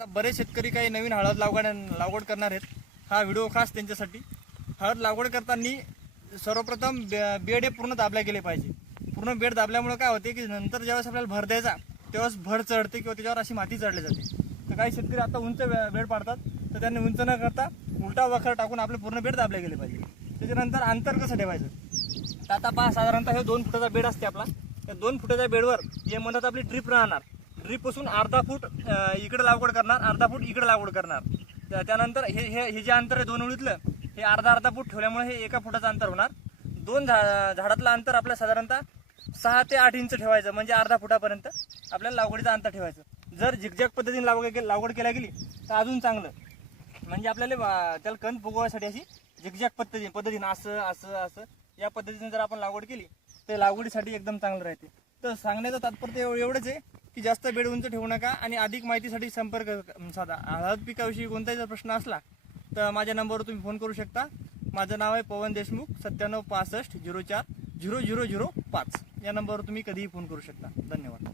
आता बरेच शेतकरी काही नवीन हळद लागवड लागवड करणार आहेत. हा व्हिडिओ खास त्यांच्यासाठी. हळद लागवड करताना सर्वप्रथम बे- बेड हे पूर्ण दाबल्या गेले पाहिजे. पूर्ण बेड दाबल्यामुळे काय होते की नंतर ज्यावेळेस आपल्याला भर द्यायचा त्यावेळेस भर चढते किंवा त्याच्यावर अशी माती चढली जाते. तर काही शेतकरी आता उंच बेड पाडतात. तर त्यांनी उंच न करता उलटा वखर टाकून आपले पूर्ण बेड दाबले गेले पाहिजे. त्याच्यानंतर अंतर कसं ठेवायचं? तर आता पहा साधारणतः हे दोन फुटाचा बेड असते आपला. त्या दोन फुटाच्या बेडवर हे म्हणतात आपली ड्रीप राहणार. ड्रीपपासून अर्धा फूट इकडे लागवड करणार अर्धा फूट इकडे लागवड करणार. त्या- त्यानंतर हे हे हे जे अंतर आहे दोन ओळीतलं हे अर्धा अर्धा फूट ठेवल्यामुळे हे एका फुटाचं अंतर होणार. दोन झा झाडातलं अंतर आपल्या साधारणतः सहा ते आठ इंच ठेवायचं म्हणजे अर्धा फुटापर्यंत आपल्याला लागवडीचं अंतर ठेवायचं. जर झिकझॅक पद्धतीने लागवड के- लागवड केल्या गेली तर अजून चांगलं. म्हणजे आपल्याला त्याला कण फुगवायसाठी अशी झिकझॅक पद्धती पद्धतीने असं असं असं या पद्धतीने जर आपण लागवड केली तर लागवडीसाठी एकदम चांगलं राहते. तर सांगण्याचं तात्पर्य एवढंच आहे. की जास्त बेड उंच ठेवू नका आणि अधिक माहितीसाठी संपर्क साधा. हळद पिकाविषयी कोणताही जर प्रश्न असला तर माझ्या नंबरवर तुम्ही फोन करू शकता. माझं नाव आहे पवन देशमुख सत्त्याण्णव पासष्ट झिरो चार झिरो झिरो झिरो पाच. या नंबरवर तुम्ही कधीही फोन करू शकता. धन्यवाद.